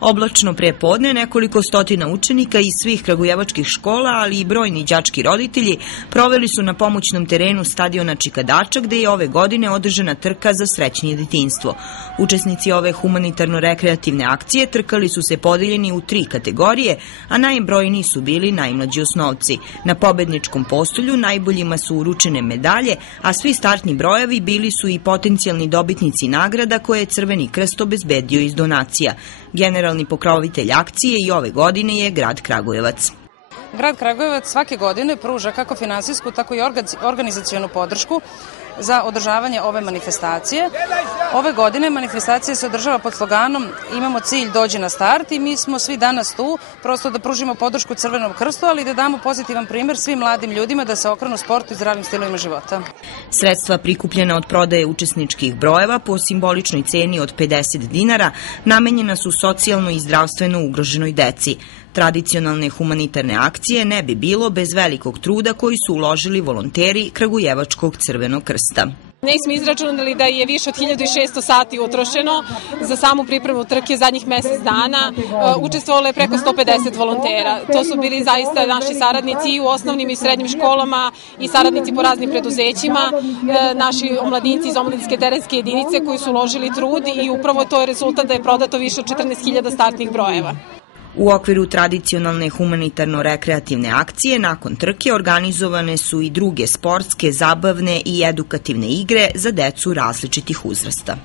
Oblačno pre podne nekoliko stotina učenika iz svih kragujevačkih škola, ali i brojni đački roditelji proveli su na pomoćnom terenu stadiona Čikadača, gde je ove godine održana trka za srećnije detinjstvo. Učesnici ove humanitarno-rekreativne akcije trkali su se podeljeni u 3 kategorije, a najbrojniji su bili najmlađi osnovci. Na pobedničkom postolju najboljima su uručene medalje, a svi startni brojevi bili su i potencijalni dobitnici nagrada koje je Crveni krst obezbedio iz donacija. Generalni pokrovitelj akcije i ove godine je grad Kragujevac. Grad Kragujevac svake godine pruža kako finansijsku, tako i organizacionu podršku za održavanje ove manifestacije. Ove godine manifestacija se održava pod sloganom "Imamo cilj, dođi na start" i mi smo svi danas tu prosto da pružimo podršku Crvenom krstu, ali da damo pozitivan primer svim mladim ljudima da se okrenu sportu i zdravim stilovima života. Sredstva prikupljena od prodaje učesničkih brojeva po simboličnoj ceni od 50 dinara namenjena su socijalno i zdravstveno ugroženoj deci. Tradicionalne humanitarne akcije ne bi bilo bez velikog truda koji su uložili volonteri Kragujevačkog Crvenog krsta. Mi smo izračunali da je više od 1600 sati utrošeno za samu pripremu trke zadnjih mesec dana. Učestvovalo je preko 150 volontera. To su bili zaista naši saradnici i u osnovnim i srednjim školama i saradnici po raznim preduzećima, naši omladinci iz omladinske terenske jedinice koji su uložili trud i upravo to je rezultat da je prodato više od 14.000 startnih brojeva. U okviru tradicionalne humanitarno-rekreativne akcije nakon trke organizovane su i druge sportske, zabavne i edukativne igre za decu različitih uzrasta.